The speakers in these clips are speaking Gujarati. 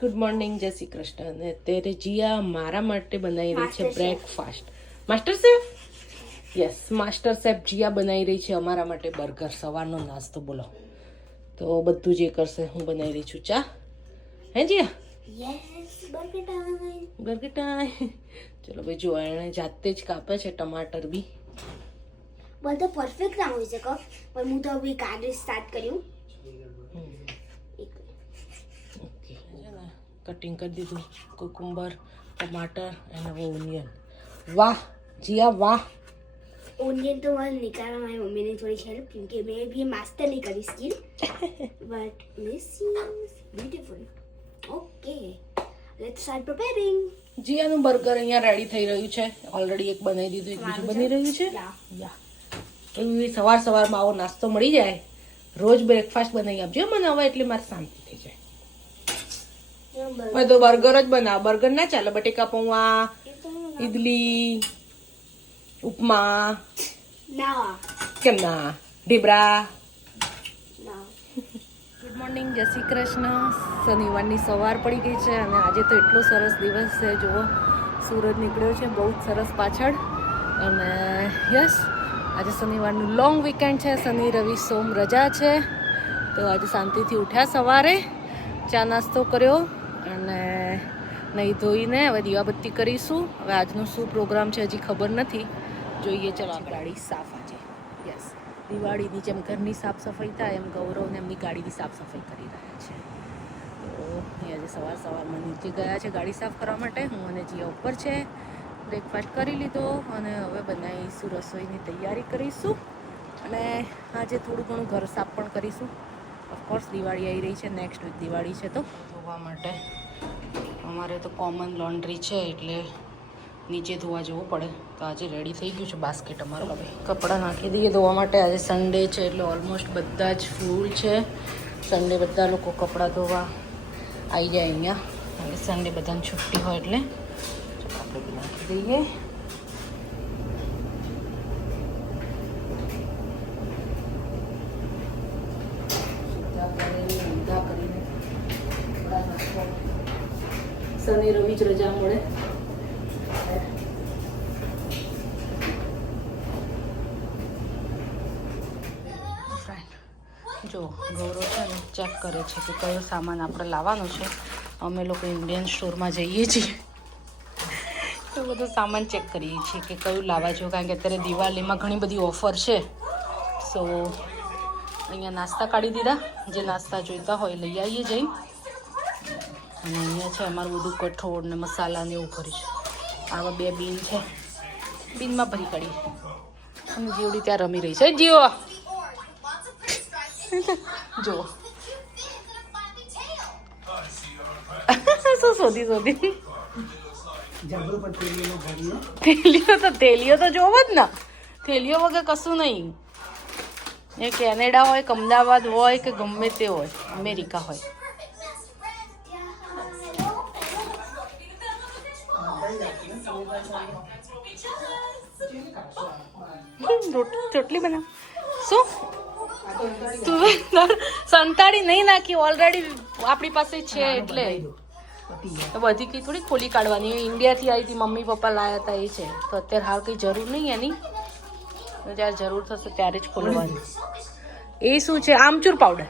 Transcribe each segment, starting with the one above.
ગુડ મોર્નિંગ જય શ્રી કૃષ્ણ. અને અત્યારે જીયા મારા માટે બનાવી રહી છે breakfast master chef yes master chef Jiya બનાવી રહી છે અમારા માટે બર્ગર સવારનો નાસ્તો બોલો. તો બધું જે કરશે હું બનાવી રહી છું. ચા? હે જીયા. બર્ગર ટાઈમ ચલો ભાઈ જો એણે જાતે જ કાપે છે ટમાટર બી. બધા પરફેક્ટ ના હોઈ શકે પણ હું તો બી કાઢી સ્ટાર્ટ કર્યું એક ઓકે કટિંગ કરી દીધું. કુકુંબર ટમાટર અને હવે ઓનિયન વાહ જીયા વાહ. ઓનિયન તો મારે નિકાલવા મારી મમ્મીને થોડી હેલ્પ કેમ કે મેં બી માસ્ટર નહીં કરી skill. But miss you beautiful okay let's start preparing જીયાનું burger અહીંયા રેડી થઈ રહ્યું છે. ઓલરેડી એક બનાવી દીધું એક બીજું બની રહ્યું છે? યા. એવી સવાર સવારમાં આવો નાસ્તો મળી જાય. રોજ બ્રેકફાસ્ટ બનાવી આપજો. મને હવે એટલે મારે શાંતિ થઈ જાય. મેં તો બર્ગર જ બનાવ. બર્ગર ના ચાલે. બટેકા પૌવા ઈડલી ઉપમા. ના. કેમ ના? ઢીબરા. ગુડ મોર્નિંગ જય શ્રી કૃષ્ણ. શનિવારની સવાર પડી ગઈ છે અને આજે તો એટલો સરસ દિવસ છે. જુઓ સૂરજ નીકળ્યો છે બહુ જ સરસ પાછળ. અને યસ આજે શનિવારનું લોંગ વીકેન્ડ છે. શનિ રવિ સોમ રજા છે. તો આજે શાંતિથી ઉઠ્યા સવારે. ચા નાસ્તો કર્યો. અને નહીં ધોઈને હવે દીવાબત્તી કરીશું. હવે આજનો શું પ્રોગ્રામ છે હજી ખબર નથી. જોઈએ ચલો ગાડી સાફ આજે. યસ દિવાળીની જેમ ઘરની સાફ સફાઈ થાય, એમ ગૌરવને એમની ગાડીની સાફ સફાઈ કરી રહ્યા છે. તો એ આજે સવાર સવારમાં નીચે ગયા છે ગાડી સાફ કરવા માટે. હું અને જીયા ઉપર છે. બ્રેકફાસ્ટ કરી લીધો અને હવે બનાવીશું રસોઈની તૈયારી કરીશું. અને આજે થોડું ઘણું ઘર સાફ પણ કરીશું. ઓફકોર્સ દિવાળી આવી રહી છે નેક્સ્ટ વીક દિવાળી છે તો. ધોવા માટે. અમારે તો કોમન લોન્ડ્રી છે એટલે નીચે ધોવા જવું પડે. તો આજે રેડી થઈ ગયું છે બાસ્કેટ અમારું હવે. કપડાં નાખી દઈએ ધોવા માટે. આજે સન્ડે છે એટલે ઓલમોસ્ટ બધા જ ફૂલ છે. સન્ડે બધા લોકો કપડાં ધોવા આવી જાય અહીંયા. એટલે સન્ડે બધાને છુટ્ટી હોય એટલે આપણે નાખી દઈએ સીધા કરીને ઊંધા કરીને કપડાં નાખવા શનિ રવિ જ રજા મળે. જો ગૌરવ છે ને ચેક કરે છે કે કયો સામાન આપણે લાવવાનો છે. અમે લોકો ઇન્ડિયન સ્ટોરમાં જઈએ છીએ. તો બધો સામાન ચેક કરીએ છીએ કે કયું લાવવા જોઈએ કારણ કે અત્યારે દિવાળીમાં ઘણી બધી ઓફર છે. સો અહીંયા નાસ્તા કાઢી દીધા. જે નાસ્તા જોઈતા હોય લઈ આવીએ જઈને. અને અહીંયા છે અમારું બધું કઠોળ ને મસાલા ને એવું ભરી આવા બે બીન છે. બીનમાં ભરી કાઢી અને જીવડી ત્યાં રમી રહી છે. જીવો. જો શું શોધી શોધી? થેલીઓ તો થેલીઓ તો જોવો જ ને. થેલીઓ વગર કશું નહીં. એ કેનેડા હોય, કે અમદાવાદ હોય, કે ગમે તે હોય, અમેરિકા હોય. રોટ- રોટલી બનાવ. શું? તું સંતાડી નહીં નાખી ઓલરેડી આપણી પાસે છે એટલે. તો બધી કઈ થોડી ખોલી કાઢવાની. ઇન્ડિયાથી આવી હતી મમ્મી પપ્પા લાયા હતા એ છે. તો અત્યારે હાલ કઈ જરૂર નહીં એની. જ્યારે જરૂર થશે ત્યારે જ ખોલવાની. એ શું છે? આમચૂર પાવડર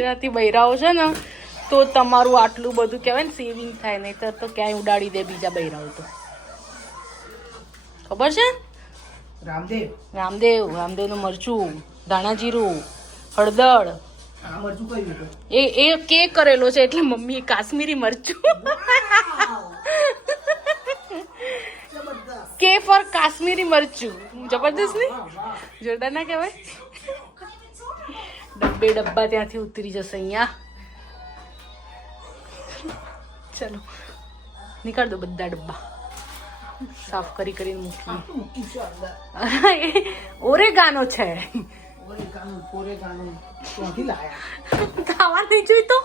ગુજરાતી બૈરાઓ છે ને તો તમારું આટલું બધું કહેવાય ને સેવિંગ થાય નહીં તો ક્યાંય ઉડાડી દે બીજા બૈરાઓ તો. ખબર છે? રામદેવ. રામદેવ રામદેવનું મરચું ધાણા જીરું હળદર. એ એ કે કરેલો છે એટલે મમ્મી કાશ્મીરી મરચું. કે ફોર કાશ્મીરી મરચું. જબરદસ્ત નહીં? જોરદાર ના કહેવાય? ડબ્બે ડબ્બા ત્યાંથી ઉતરી જશે અહીંયા. ચલો નીકાળ દો બધા ડબ્બા. સાફ કરી કરીને મૂકી ઓરેગાનો છે. ખાવા નહીં જોઈતો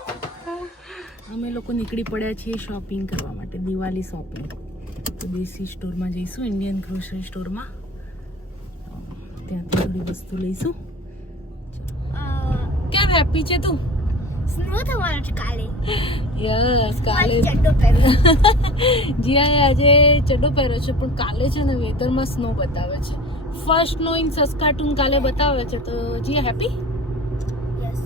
અમે લોકો નીકળી પડ્યા છીએ શોપિંગ કરવા માટે દિવાળી શોપિંગ. તો દેશી સ્ટોરમાં જઈશું ઇન્ડિયન ગ્રોસરી સ્ટોરમાં. ત્યાંથી થોડી વસ્તુ લઈશું. હેપી છે તું? સ્નો થવાનો છે કાલે. યસ કાલે. ચડ્ડો પહેરો. જીયા આજે ચડ્ડો પહેર્યો છે પણ કાલે છે ને વેધરમાં સ્નો બતાવે છે. ફર્સ્ટ સ્નો ઇન સસ્કાટુન કાલે બતાવે છે તો જીયા હેપી યસ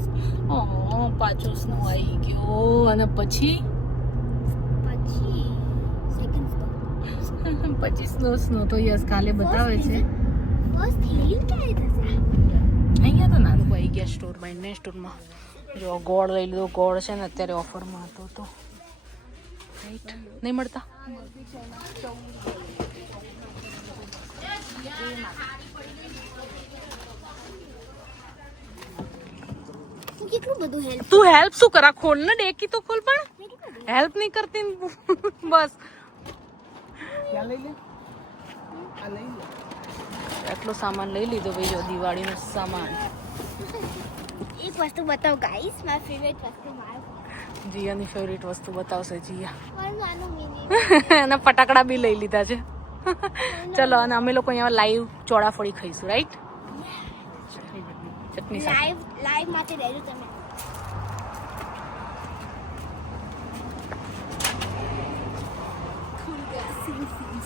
ઓ પાછો સ્નો આવી ગયો. અને પછી? પછી સેકન્ડ સ્નો પછી સ્નો સ્નો તો યસ કાલે બતાવે છે. ફર્સ્ટ હિલિંગ ક્યારે થશે? અહીંયા તો ના લોકો આવી ગયા સ્ટોરમાં ઇન્ડિયન સ્ટોરમાં. જો ગોળ લઈ લીધો ગોળ છે ને અત્યારે ઓફરમાં હતો તો. રાઈટ નહીં મળતા? તું હેલ્પ શું કરા? ખોલ ને ડેકી તો ખોલ પણ. હેલ્પ નહીં કરતી. બસ. લઈ લે? આ લઈ લે. આટલો સામાન લઈ લીધો ભાઈ જો દિવાળીનો સામાન. એક વસ્તુ બતાવ ગાઈસ મારી ફેવરેટ વસ્તુ મારો. જીયાની ફેવરેટ વસ્તુ બતાવશે જીયા. અને ફટાકડા બી લઈ લીધા છે. ચલો અને અમે લોકો અહીંયા લાઈવ ચોળાફળી ખાઈશું રાઈટ ચટણી સાથે. લાઈવ લાઈવ માટે રહેજો તમે.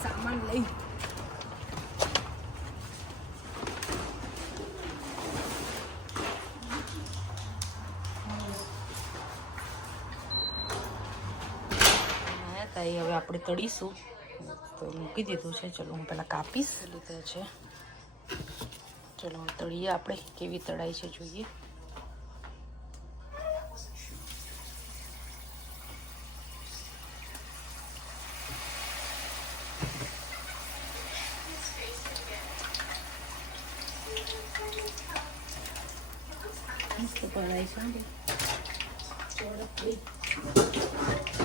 સામાન લઈ. તાઈ હવે આપણે તળીશું. તો મૂકી દીધું છે. ચલો, હું પહેલાં કાપીશ. લીધા છે. ચલો તળીએ આપણે. કેવી તળાઈ છે જોઈએ. છે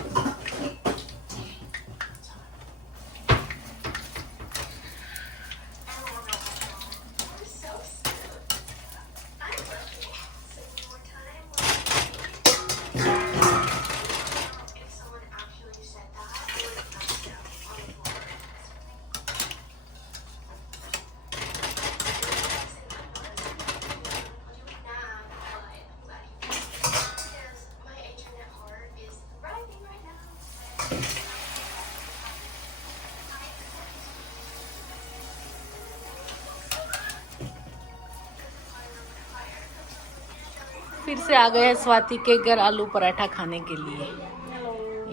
ને. फिर से आ गए हैं स्वाति के घर आलू पराठा खाने के लिए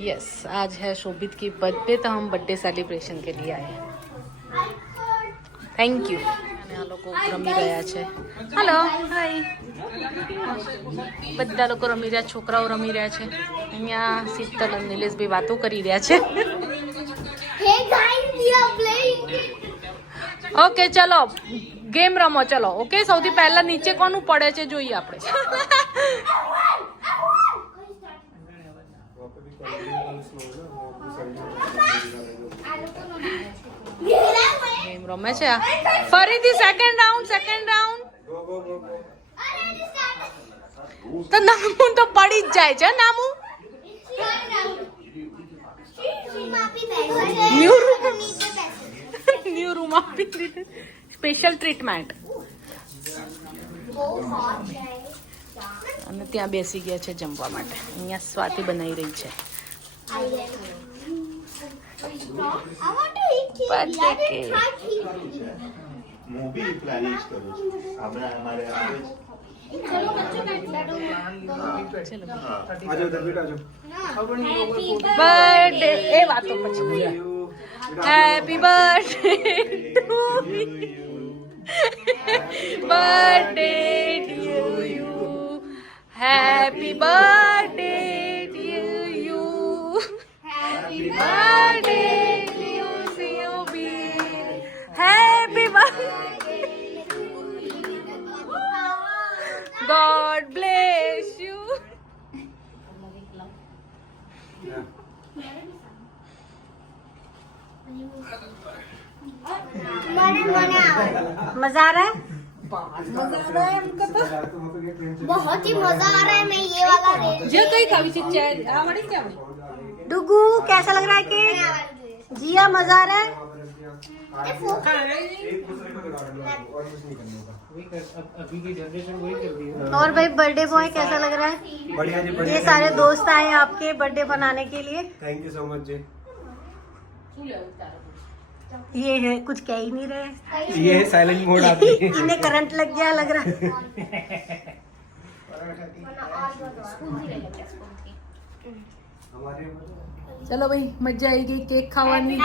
यस आज है शोभित की बर्थडे तो हम बर्थडे सेलिब्रेशन के लिए आए हैं થેન્ક યુ અને આ લોકો રમી રહ્યા છે હલો હાય બધા લોકો રમી રહ્યા છોકરાઓ રમી રહ્યા છે અહીંયા શીતલ અને નિલેશભાઈ વાતો કરી રહ્યા છે Hey guys, we are playing. Okay ચલો ગેમ રમો ચલો ઓકે સૌથી પહેલા નીચે કોનું પડે છે જોઈએ આપણે ગેમ રમે છે ફરીથી સેકન્ડ રાઉન્ડ સેકન્ડ રાઉન્ડ તો નામું તો પડી જ જાય છે નામું. ન્યુ રૂમ ન્યુ રૂમ આપી સ્પેશિયલ ટ્રીટમેન્ટ અને ત્યાં બેસી ગયા છે જમવા માટે. અહીંયા સ્વાતિ બનાવી રહી છે. Happy birthday. પછી happy birthday to Happy birthday to you. Happy birthday to you, COB. Happy birthday. God bless you. મજા આવે મજા આવે એમ કે बहुत ही मज़ा आ रहा है मैं ये वाला जे काही खावी इच्छा आहे डुगू कैसा लग रहा है केक? जिया मज़ा आ रहा है? और भाई बर्थडे बॉय कैसा लग रहा है? ये सारे दोस्त आए हैं आपके बर्थडे बनाने के लिए। Thank you so much ji. ये है कुछ कह ही नहीं रहे। ये है साइलेंट मोड इन्हें करंट लग गया लग रहा है। ચલો ભાઈ મજા આવી ગઈ કેક ખાવાની!